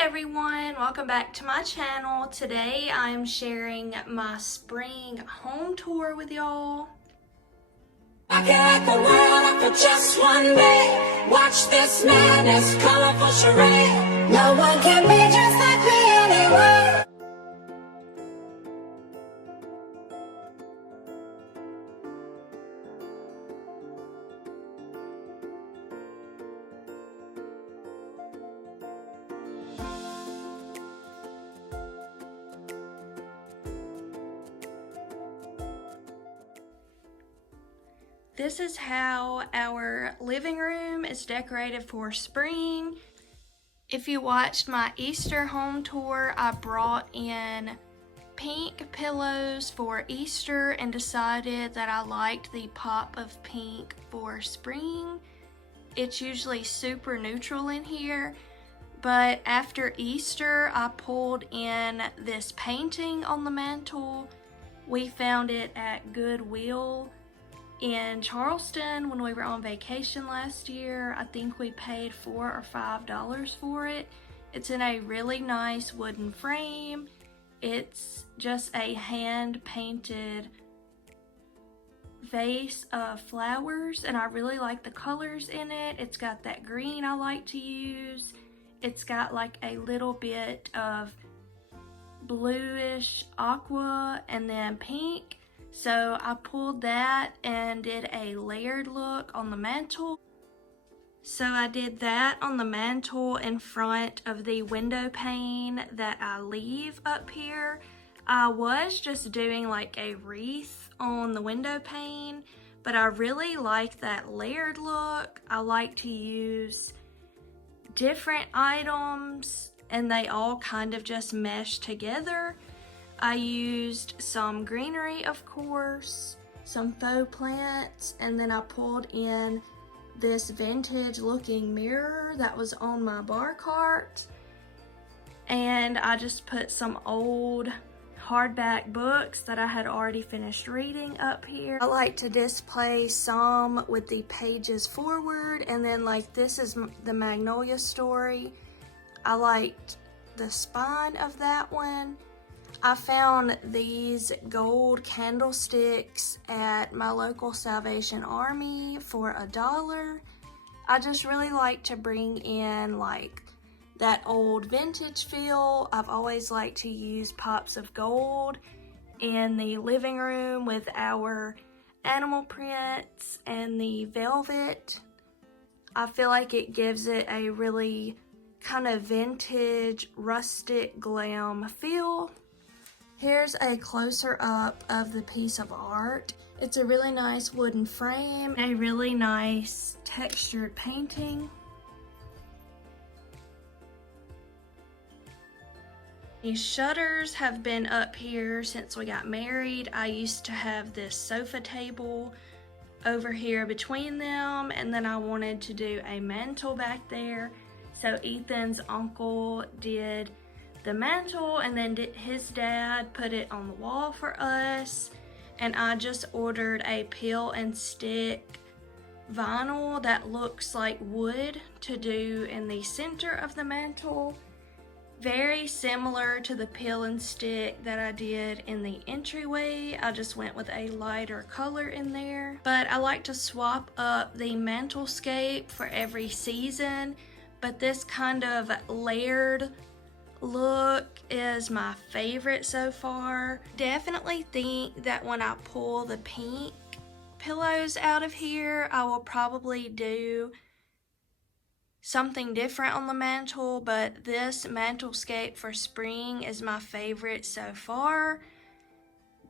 everyone, welcome back to my channel. Today I am sharing my spring home tour with y'all. I can write the world up for just one day. Watch this madness, colorful charade. No one can be just like me anyway. This is how our living room is decorated for spring. If you watched my Easter home tour, I brought in pink pillows for Easter and decided that I liked the pop of pink for spring. It's usually super neutral in here, but after Easter, I pulled in this painting on the mantle. We found it at Goodwill in Charleston when we were on vacation last year. I think we paid $4 or $5 for it. It's in a really nice wooden frame. It's just a hand painted vase of flowers, and I really like the colors in it. It's got that green I like to use. It's got like a little bit of bluish aqua and then pink. So I pulled that and did a layered look on the mantle. So I did that on the mantle in front of the window pane that I leave up here. I was just doing like a wreath on the window pane, but I really like that layered look. I like to use different items and they all kind of just mesh together. I used some greenery, of course, some faux plants, and then I pulled in this vintage looking mirror that was on my bar cart. And I just put some old hardback books that I had already finished reading up here. I like to display some with the pages forward, and then like this is the Magnolia story. I liked the spine of that one. I found these gold candlesticks at my local Salvation Army for $1. I just really like to bring in like that old vintage feel. I've always liked to use pops of gold in the living room with our animal prints and the velvet. I feel like it gives it a really kind of vintage, rustic glam feel. Here's a closer up of the piece of art. It's a really nice wooden frame, a really nice textured painting. These shutters have been up here since we got married. I used to have this sofa table over here between them, and then I wanted to do a mantle back there. So Ethan's uncle did the mantle, and then his dad put it on the wall for us, and I just ordered a peel and stick vinyl that looks like wood to do in the center of the mantle. Very similar to the peel and stick that I did in the entryway. I just went with a lighter color in there, but I like to swap up the mantelscape for every season, but this kind of layered look is my favorite so far. Definitely think that when I pull the pink pillows out of here, I will probably do something different on the mantle, but this mantelscape for spring is my favorite so far.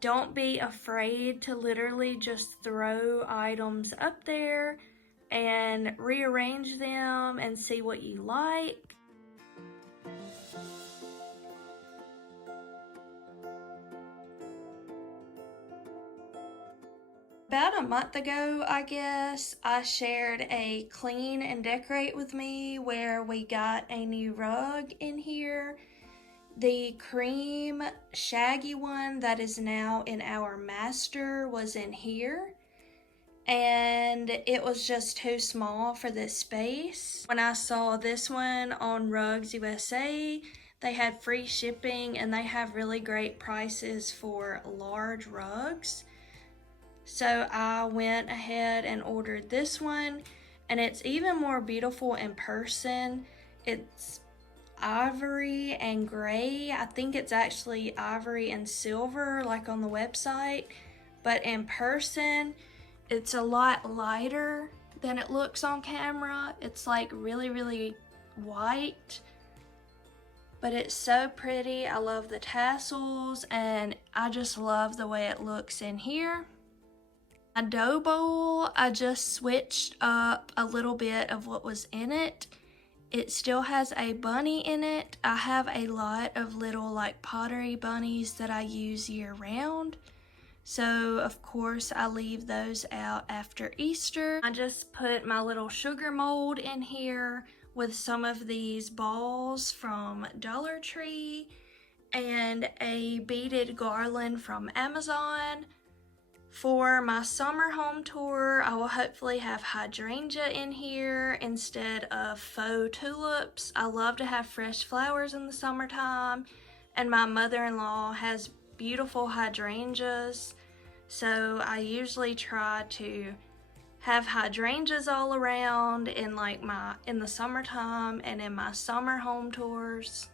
Don't be afraid to literally just throw items up there and rearrange them and see what you like. About a month ago, I guess, I shared a clean and decorate with me where we got a new rug in here. The cream shaggy one that is now in our master was in here. and it was just too small for this space. When I saw this one on Rugs USA, they had free shipping and they have really great prices for large rugs. So I went ahead and ordered this one, and it's even more beautiful in person. It's ivory and gray. I think it's actually ivory and silver like on the website, but in person it's a lot lighter than it looks on camera. It's like really white, but it's so pretty. I love the tassels and I just love the way it looks in here. My dough bowl, I just switched up a little bit of what was in it. It still has a bunny in it. I have a lot of little like pottery bunnies that I use year round. So of course I leave those out after Easter. I just put my little sugar mold in here with some of these balls from Dollar Tree and a beaded garland from Amazon. For my summer home tour, I will hopefully have hydrangea in here instead of faux tulips. I love to have fresh flowers in the summertime, and my mother-in-law has beautiful hydrangeas, so I usually try to have hydrangeas all around in the summertime and in my summer home tours.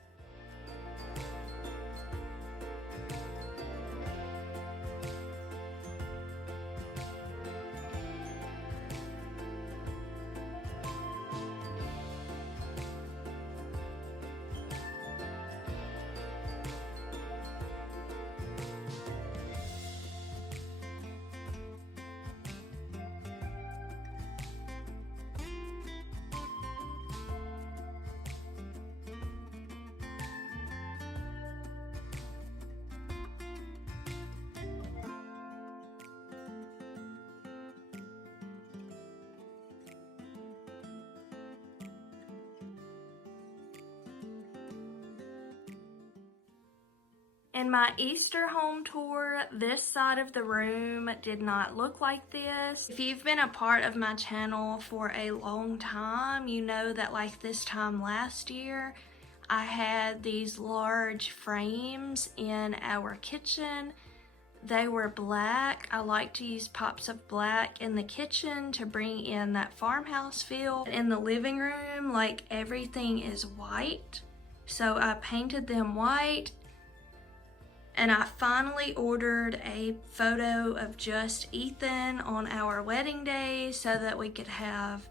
In my Easter home tour, this side of the room did not look like this. If you've been a part of my channel for a long time, you know that like this time last year, I had these large frames in our kitchen. They were black. I like to use pops of black in the kitchen to bring in that farmhouse feel. In the living room, like everything is white. So I painted them white. And I finally ordered a photo of just Ethan on our wedding day so that we could have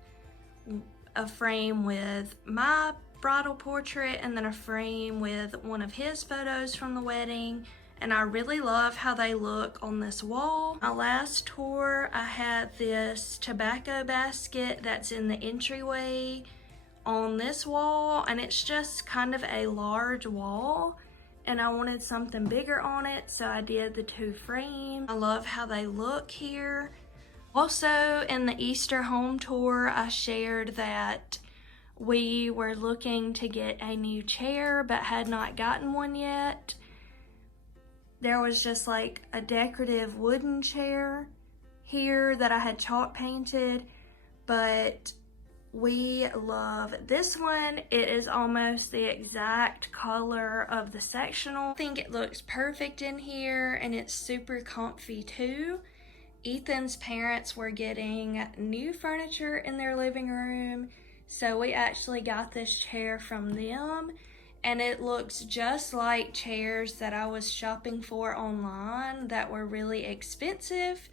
a frame with my bridal portrait and then a frame with one of his photos from the wedding. And I really love how they look on this wall. My last tour, I had this tobacco basket that's in the entryway on this wall, and it's just kind of a large wall. And I wanted something bigger on it, so I did the two frames. I love how they look here. Also, in the Easter home tour, I shared that we were looking to get a new chair, but had not gotten one yet. There was just like a decorative wooden chair here that I had chalk painted, but we love this one. It is almost the exact color of the sectional. I think it looks perfect in here, and it's super comfy too. Ethan's parents were getting new furniture in their living room, so we actually got this chair from them, and it looks just like chairs that I was shopping for online that were really expensive.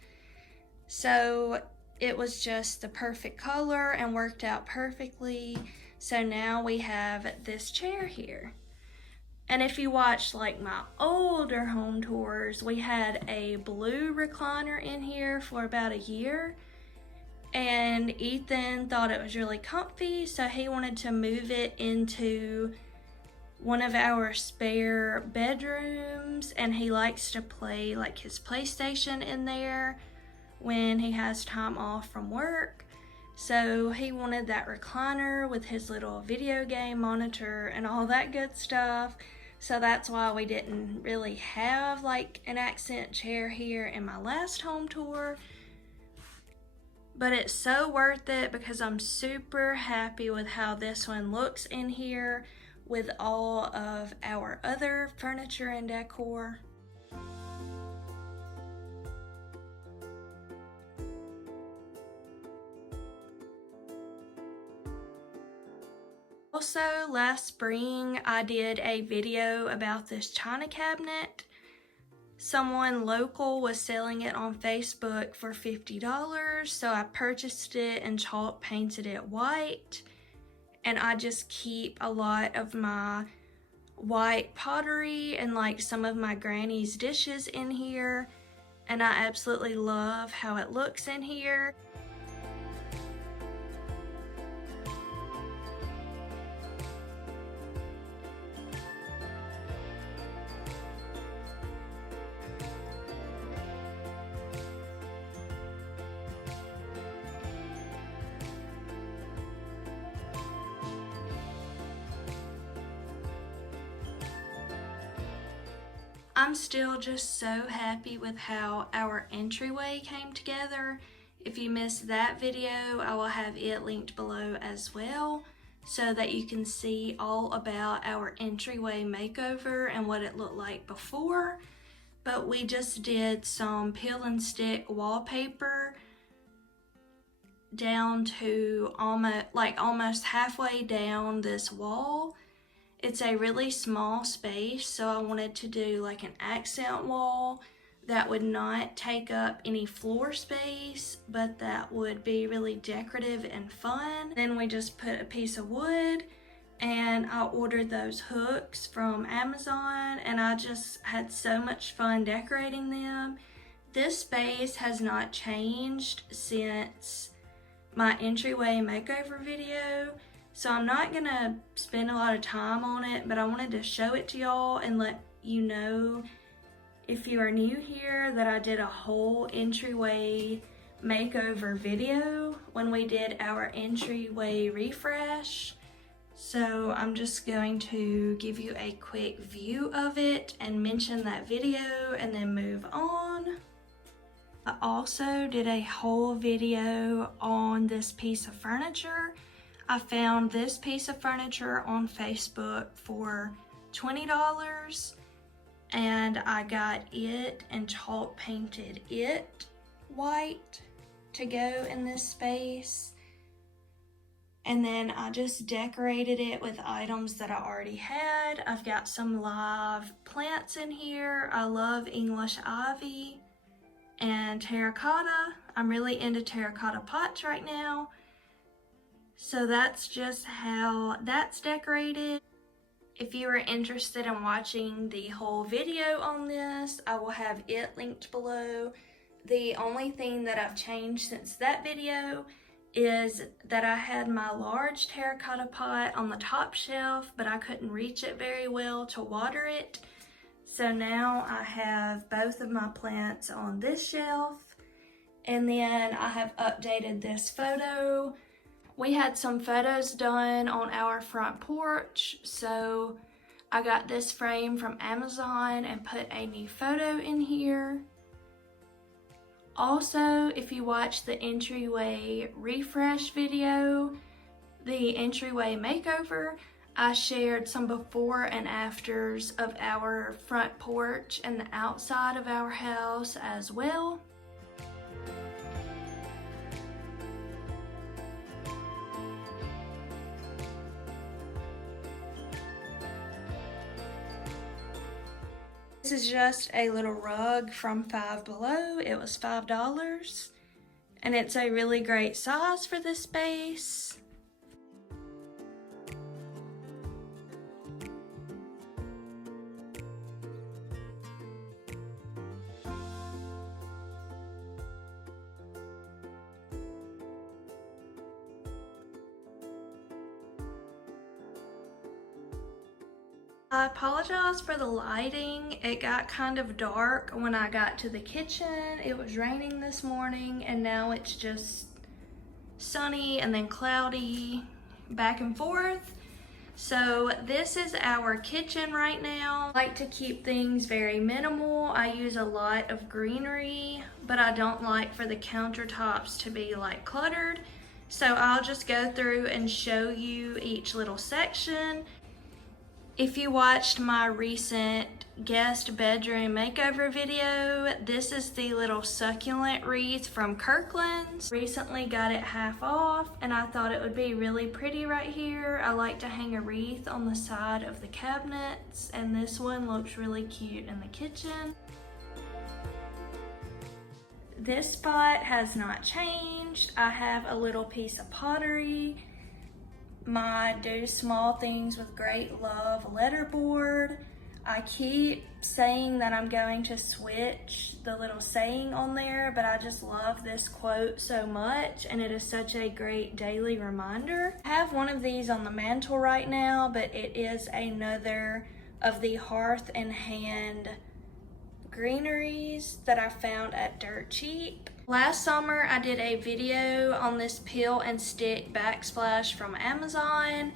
So it was just the perfect color and worked out perfectly. So now we have this chair here. And if you watch like my older home tours, we had a blue recliner in here for about a year. And Ethan thought it was really comfy, so he wanted to move it into one of our spare bedrooms. And he likes to play like his PlayStation in there when he has time off from work. So he wanted that recliner with his little video game monitor and all that good stuff. So that's why we didn't really have like an accent chair here in my last home tour. but it's so worth it because I'm super happy with how this one looks in here with all of our other furniture and decor. Also, last spring I did a video about this china cabinet. Someone local was selling it on Facebook for $50, so I purchased it and chalk painted it white. And I just keep a lot of my white pottery and like some of my granny's dishes in here, and I absolutely love how it looks in here. I'm still just so happy with how our entryway came together. If you missed that video, I will have it linked below as well so that you can see all about our entryway makeover and what it looked like before. But we just did some peel and stick wallpaper down to almost halfway down this wall. It's a really small space, so I wanted to do like an accent wall that would not take up any floor space, but that would be really decorative and fun. Then we just put a piece of wood, and I ordered those hooks from Amazon, and I just had so much fun decorating them. This space has not changed since my entryway makeover video, so I'm not gonna spend a lot of time on it, but I wanted to show it to y'all and let you know, if you are new here, that I did a whole entryway makeover video when we did our entryway refresh. So I'm just going to give you a quick view of it and mention that video and then move on. I also did a whole video on this piece of furniture. I found this piece of furniture on Facebook for $20, and I got it and chalk painted it white to go in this space. And then I just decorated it with items that I already had. I've got some live plants in here. I love English ivy and terracotta. I'm really into terracotta pots right now. So that's just how that's decorated. If you are interested in watching the whole video on this, I will have it linked below. The only thing that I've changed since that video is that I had my large terracotta pot on the top shelf, but I couldn't reach it very well to water it. So now I have both of my plants on this shelf, and then I have updated this photo. We had some photos done on our front porch, so I got this frame from Amazon and put a new photo in here. Also, if you watch the entryway refresh video, the entryway makeover, I shared some before and afters of our front porch and the outside of our house as well. This is just a little rug from Five Below. It was $5, and it's a really great size for this space. I apologize for the lighting. It got kind of dark when I got to the kitchen. It was raining this morning, and now it's just sunny and then cloudy back and forth. So this is our kitchen right now. I like to keep things very minimal. I use a lot of greenery, but I don't like for the countertops to be like cluttered. So I'll just go through and show you each little section. If you watched my recent guest bedroom makeover video, this is the little succulent wreath from Kirkland's. Recently got it half off and I thought it would be really pretty right here. I like to hang a wreath on the side of the cabinets, and this one looks really cute in the kitchen. This spot has not changed. I have a little piece of pottery, my Do Small Things with Great Love letterboard. I keep saying that I'm going to switch the little saying on there, but I just love this quote so much, and it is such a great daily reminder. I have one of these on the mantle right now, but it is another of the Hearth and Hand greeneries that I found at Dirt Cheap. Last summer I did a video on this peel and stick backsplash from Amazon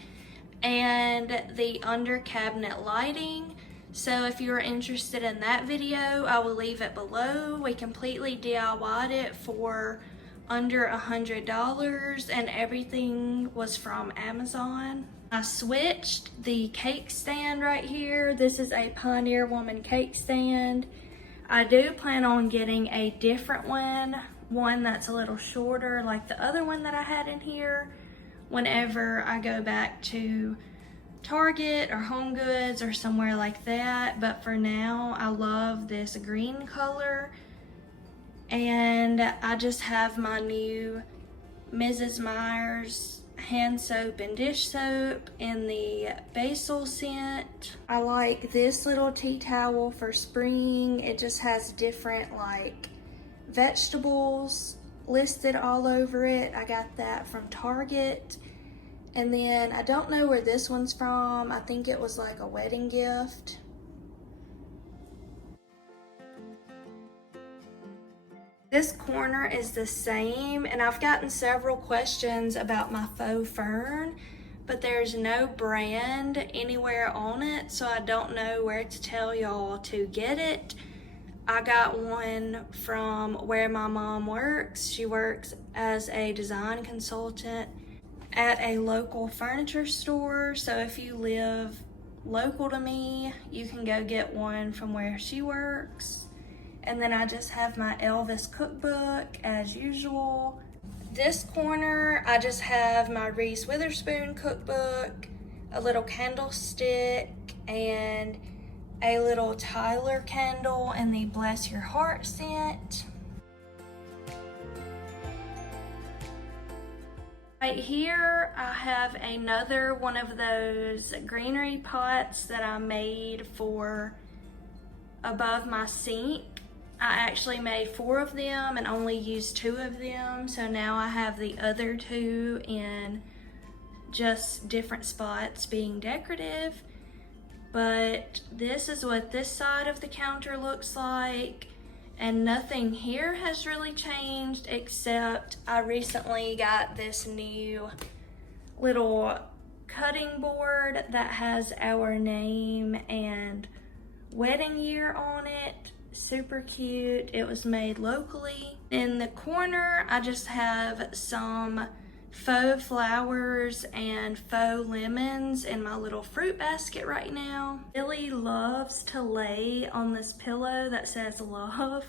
and the under cabinet lighting. So if you're interested in that video, I will leave it below. We completely DIY'd it for under $100 and everything was from Amazon. I switched the cake stand right here. This is a Pioneer Woman cake stand. I do plan on getting a different one that's a little shorter like the other one that I had in here whenever I go back to Target or HomeGoods or somewhere like that. But for now, I love this green color, and I just have my new Mrs. Meyer's hand soap and dish soap in the basil scent. I like this little tea towel for spring. It just has different like vegetables listed all over it. I got that from Target. And then I don't know where this one's from. I think it was like a wedding gift. This corner is the same, and I've gotten several questions about my faux fern, but there's no brand anywhere on it, so I don't know where to tell y'all to get it. I got one from where my mom works. She works as a design consultant at a local furniture store, so if you live local to me, you can go get one from where she works. And then I just have my Elvis cookbook as usual. This corner, I just have my Reese Witherspoon cookbook, a little candlestick, and a little Tyler candle in the Bless Your Heart scent. Right here, I have another one of those greenery pots that I made for above my sink. I actually made 4 of them and only used 2 of them, so now I have the other 2 in just different spots being decorative. But this is what this side of the counter looks like, and nothing here has really changed except I recently got this new little cutting board that has our name and wedding year on it. Super cute. It was made locally. In the corner, I just have some faux flowers and faux lemons in my little fruit basket right now. Billy loves to lay on this pillow that says love.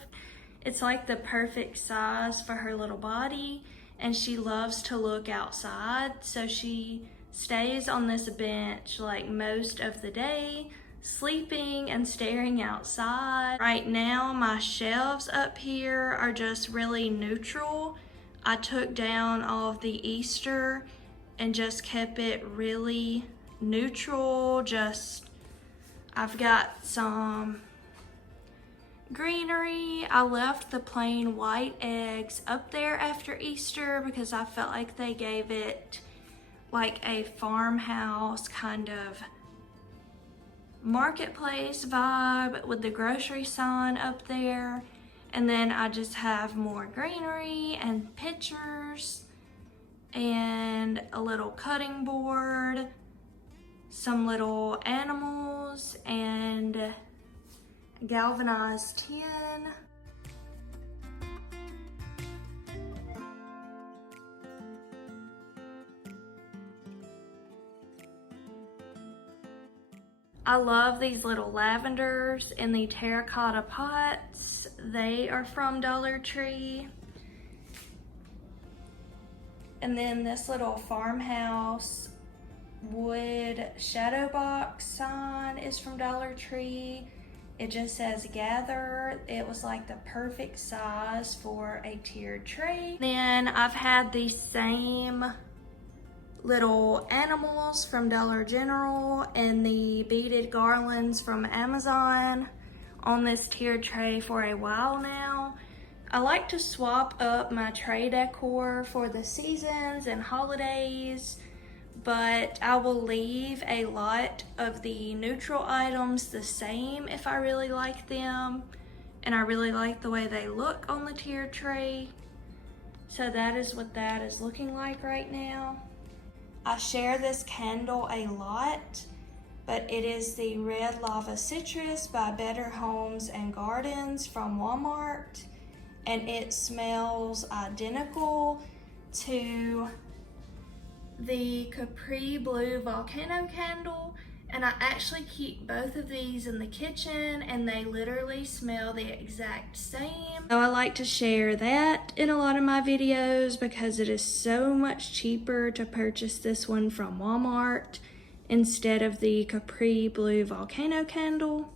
It's like the perfect size for her little body, and she loves to look outside, so she stays on this bench like most of the day, sleeping and staring outside. Right now, my shelves up here are just really neutral. I took down all of the Easter and just kept it really neutral. I've got some greenery. I left the plain white eggs up there after Easter because I felt like they gave it like a farmhouse kind of marketplace vibe with the grocery sign up there. And then I just have more greenery and pictures and a little cutting board, some little animals and galvanized tin. I love these little lavenders in the terracotta pots. They are from Dollar Tree. And then this little farmhouse wood shadow box sign is from Dollar Tree. It just says gather. It was like the perfect size for a tiered tray. Then I've had these same little animals from Dollar General and the beaded garlands from Amazon on this tiered tray for a while now. I like to swap up my tray decor for the seasons and holidays, but I will leave a lot of the neutral items the same if I really like them and I really like the way they look on the tiered tray. So that is what that is looking like right now. I share this candle a lot, but it is the Red Lava Citrus by Better Homes and Gardens from Walmart, and it smells identical to the Capri Blue Volcano candle, and I actually keep both of these in the kitchen and they literally smell the exact same. So I like to share that in a lot of my videos because it is so much cheaper to purchase this one from Walmart instead of the Capri Blue Volcano candle.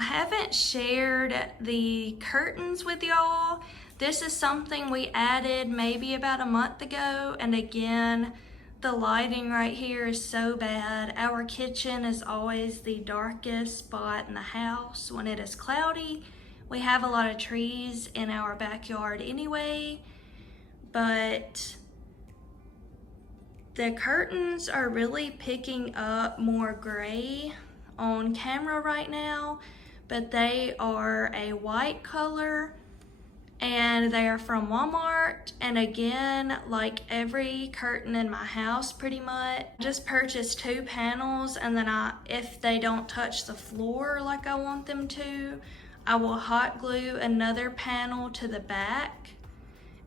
I haven't shared the curtains with y'all. This is something we added maybe about a month ago, and again, the lighting right here is so bad. Our kitchen is always the darkest spot in the house when it is cloudy. We have a lot of trees in our backyard anyway, but the curtains are really picking up more gray on camera right now, but they are a white color and they are from Walmart. And again, like every curtain in my house pretty much, I just purchased 2 panels, and then if they don't touch the floor like I want them to, I will hot glue another panel to the back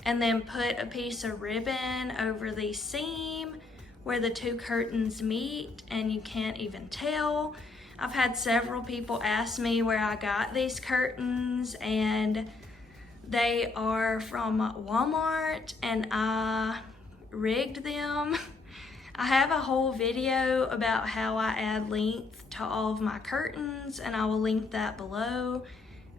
and then put a piece of ribbon over the seam where the 2 curtains meet and you can't even tell. I've had several people ask me where I got these curtains, and they are from Walmart and I rigged them. I have a whole video about how I add length to all of my curtains, and I will link that below.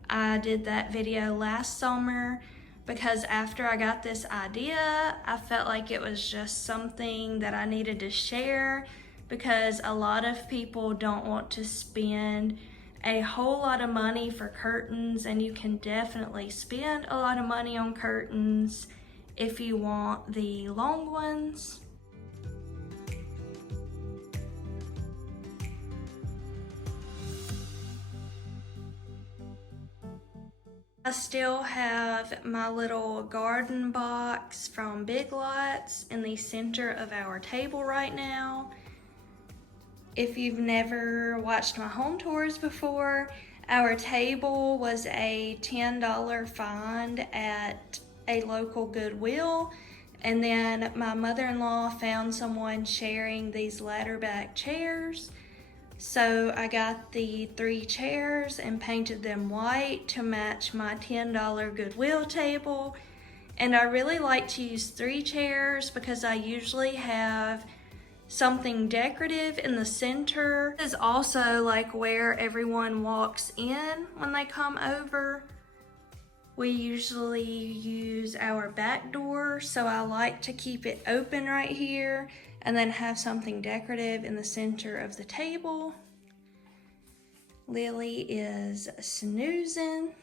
I did that video last summer because after I got this idea, I felt like it was just something that I needed to share, because a lot of people don't want to spend a whole lot of money for curtains, and you can definitely spend a lot of money on curtains if you want the long ones. I still have my little garden box from Big Lots in the center of our table right now. If you've never watched my home tours before, our table was a $10 find at a local Goodwill, and then my mother-in-law found someone sharing these ladder back chairs. So I got the 3 chairs and painted them white to match my $10 Goodwill table. And I really like to use 3 chairs because I usually have something decorative in the center. This is also like where everyone walks in when they come over. We usually use our back door, so I like to keep it open right here and then have something decorative in the center of the table. Lily is snoozing.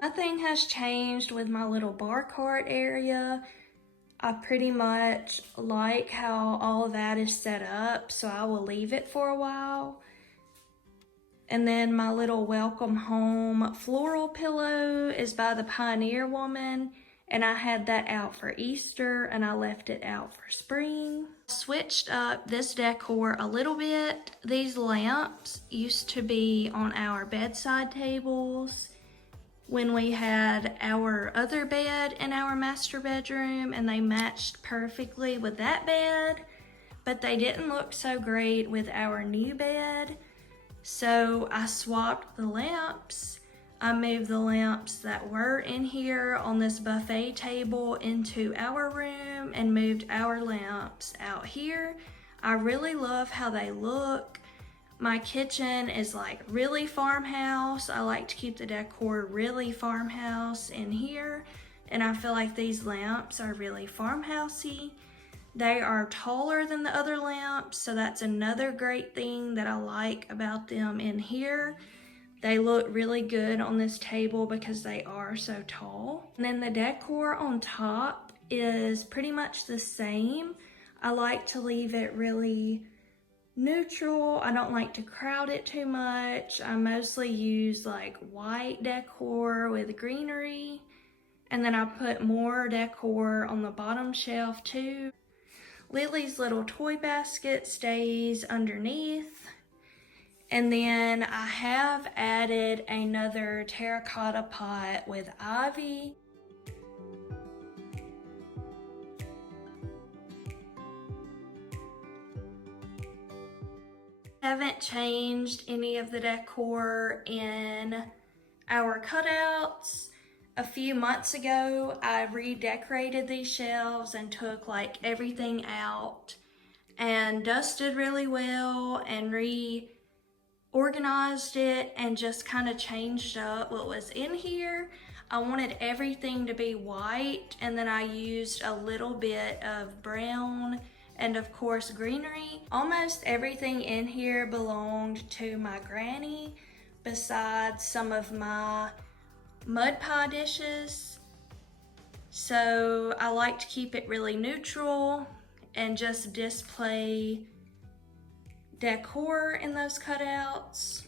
Nothing has changed with my little bar cart area. I pretty much like how all of that is set up, so I will leave it for a while. And then my little welcome home floral pillow is by the Pioneer Woman, and I had that out for Easter and I left it out for spring. Switched up this decor a little bit. These lamps used to be on our bedside tables when we had our other bed in our master bedroom, and they matched perfectly with that bed, but they didn't look so great with our new bed. So I swapped the lamps. I moved the lamps that were in here on this buffet table into our room and moved our lamps out here. I really love how they look. My kitchen is like really farmhouse. I like to keep the decor really farmhouse in here, and I feel like these lamps are really farmhousey. They are taller than the other lamps, so that's another great thing that I like about them in here. They look really good on this table because they are so tall. And then the decor on top is pretty much the same. I like to leave it really neutral. I don't like to crowd it too much. I mostly use like white decor with greenery. And then I put more decor on the bottom shelf too. Lily's little toy basket stays underneath. And then I have added another terracotta pot with ivy. Haven't changed any of the decor in our cutouts. A few months ago, I redecorated these shelves and took like everything out and dusted really well and reorganized it and just kind of changed up what was in here. I wanted everything to be white, and then I used a little bit of brown and of course greenery. Almost everything in here belonged to my granny, besides some of my mud pie dishes. So I like to keep it really neutral and just display decor in those cutouts.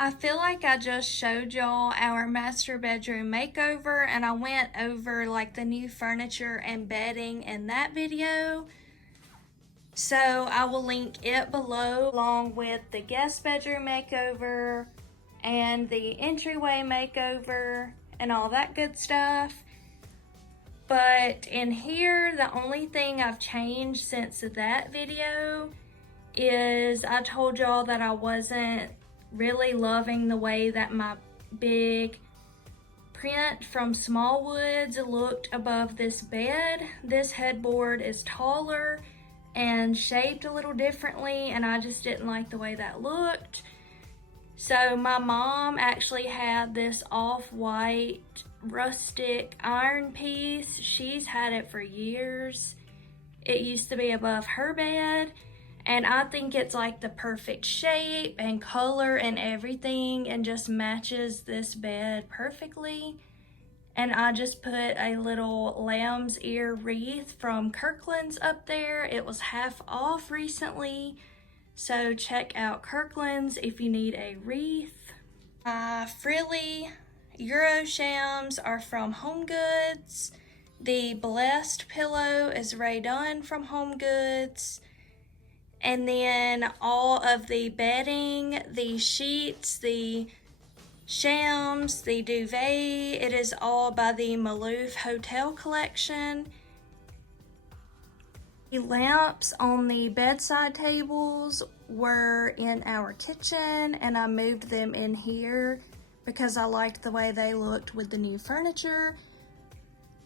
I feel like I just showed y'all our master bedroom makeover, and I went over like the new furniture and bedding in that video. So I will link it below along with the guest bedroom makeover and the entryway makeover and all that good stuff. But in here, the only thing I've changed since that video is I told y'all that I wasn't really loving the way that my big print from Smallwoods looked above this bed. This headboard is taller and shaped a little differently, and I just didn't like the way that looked. So my mom actually had this off-white rustic iron piece. She's had it for years. It used to be above her bed, and I think it's like the perfect shape and color and everything, and just matches this bed perfectly. And I just put a little lamb's ear wreath from Kirkland's up there. It was half off recently, so check out Kirkland's if you need a wreath. My frilly Euro shams are from HomeGoods. The Blessed pillow is Ray Dunn from HomeGoods. And then all of the bedding, the sheets, the shams, the duvet, it is all by the Maloof Hotel collection. The lamps on the bedside tables were in our kitchen, and I moved them in here because I liked the way they looked with the new furniture.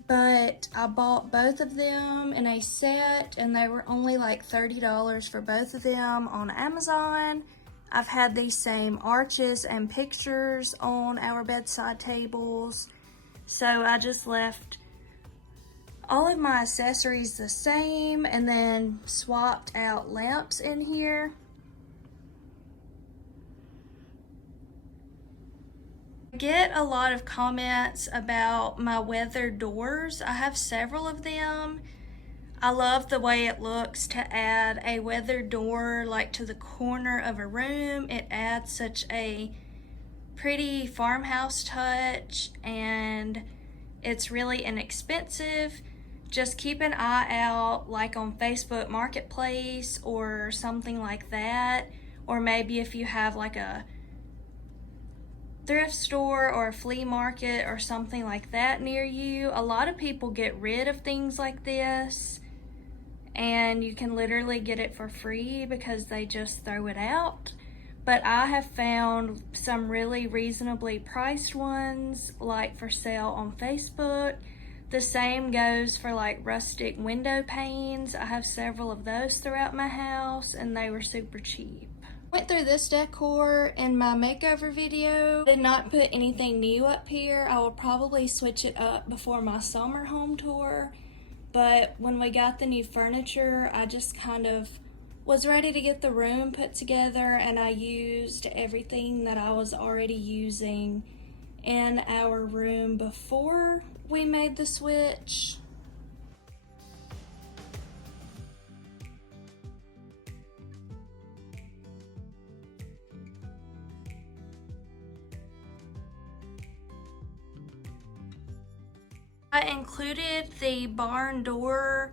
But I bought both of them in a set, and they were only like $30 for both of them on Amazon. I've had these same arches and pictures on our bedside tables, So I just left all of my accessories the same and then swapped out lamps in here. I get a lot of comments about my weathered doors. I have several of them. I love the way it looks to add a weathered door like to the corner of a room. It adds such a pretty farmhouse touch and it's really inexpensive. Just keep an eye out like on Facebook Marketplace or something like that, or maybe if you have like a thrift store or a flea market or something like that near you. A lot of people get rid of things like this and you can literally get it for free because they just throw it out. But I have found some really reasonably priced ones like for sale on Facebook. The same goes for like rustic window panes. I have several of those throughout my house and they were super cheap. Went through this decor in my makeover video. Did not put anything new up here. I will probably switch it up before my summer home tour. But when we got the new furniture, I just kind of was ready to get the room put together and I used everything that I was already using in our room before we made the switch. I included the barn door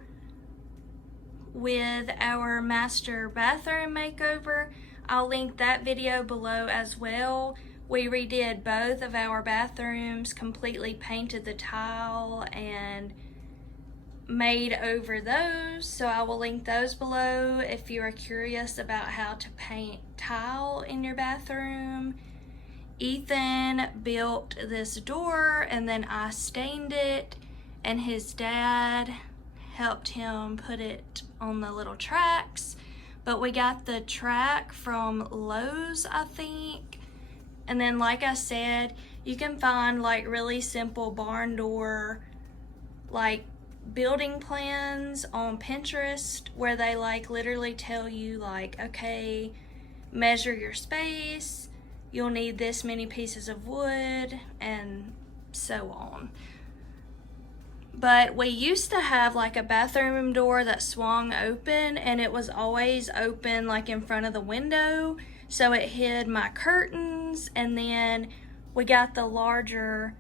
with our master bathroom makeover. I'll link that video below as well. We redid both of our bathrooms, completely painted the tile and made over those. So I will link those below if you are curious about how to paint tile in your bathroom. Ethan built this door and then I stained it and his dad helped him put it on the little tracks. But we got the track from Lowe's, I think. And then like I said, you can find like really simple barn door like building plans on Pinterest where they like literally tell you like, okay, measure your space, you'll need this many pieces of wood and so on. But we used to have like a bathroom door that swung open and it was always open like in front of the window. So it hid my curtains, and then we got the larger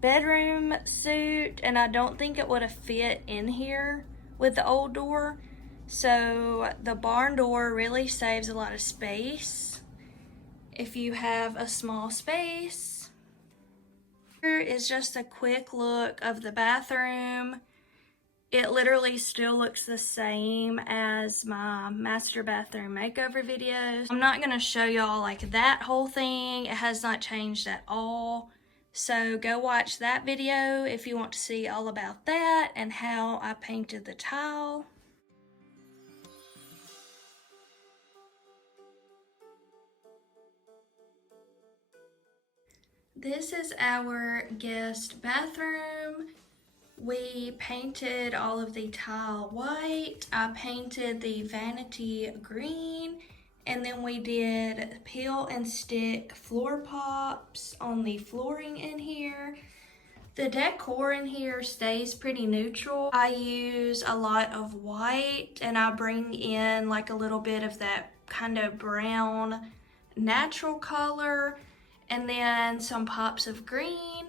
bedroom suite and I don't think it would have fit in here with the old door. So the barn door really saves a lot of space if you have a small space. Here is just a quick look of the bathroom. It literally still looks the same as my master bathroom makeover videos. I'm not gonna show y'all like that whole thing. It has not changed at all. So go watch that video if you want to see all about that and how I painted the tile. This is our guest bathroom. We painted all of the tile white. I painted the vanity green, and then we did peel and stick floor pops on the flooring in here. The decor in here stays pretty neutral. I use a lot of white and I bring in like a little bit of that kind of brown natural color and then some pops of green.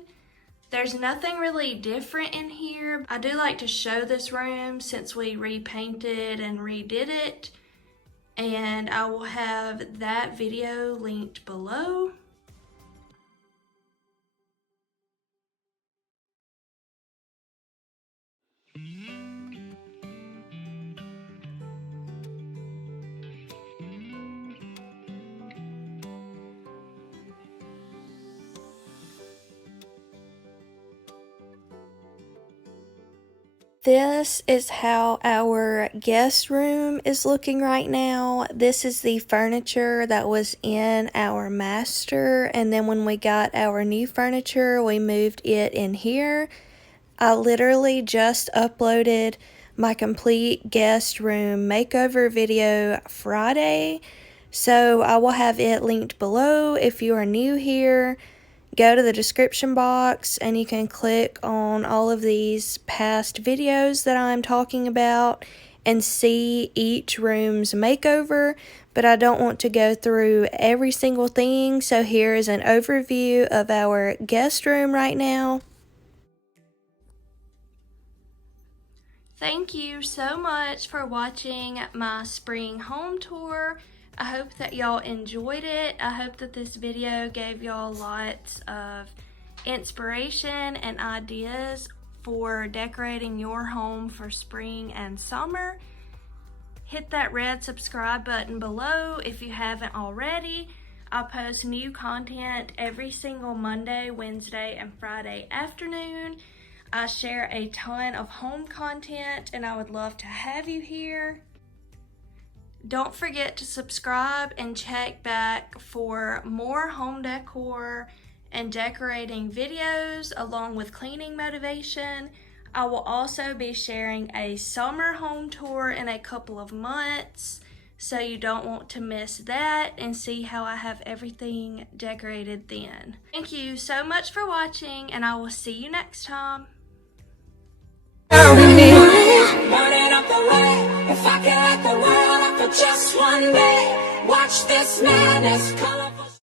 There's nothing really different in here. I do like to show this room since we repainted and redid it, and I will have that video linked below. This is how our guest room is looking right now. This is the furniture that was in our master, and then when we got our new furniture, we moved it in here. I literally just uploaded my complete guest room makeover video Friday, so I will have it linked below. If you are new here, go to the description box and you can click on all of these past videos that I'm talking about and see each room's makeover, but I don't want to go through every single thing, so here is an overview of our guest room right now. Thank you so much for watching my spring home tour. I hope that y'all enjoyed it. I hope that this video gave y'all lots of inspiration and ideas for decorating your home for spring and summer. Hit that red subscribe button below if you haven't already. I post new content every single Monday, Wednesday, and Friday afternoon. I share a ton of home content and I would love to have you here. Don't forget to subscribe and check back for more home decor and decorating videos along with cleaning motivation. I will also be sharing a summer home tour in a couple of months, so you don't want to miss that and see how I have everything decorated then. Thank you so much for watching, and I will see you next time. Burning up the way. If I could light the world up for just one day, watch this madness colorful.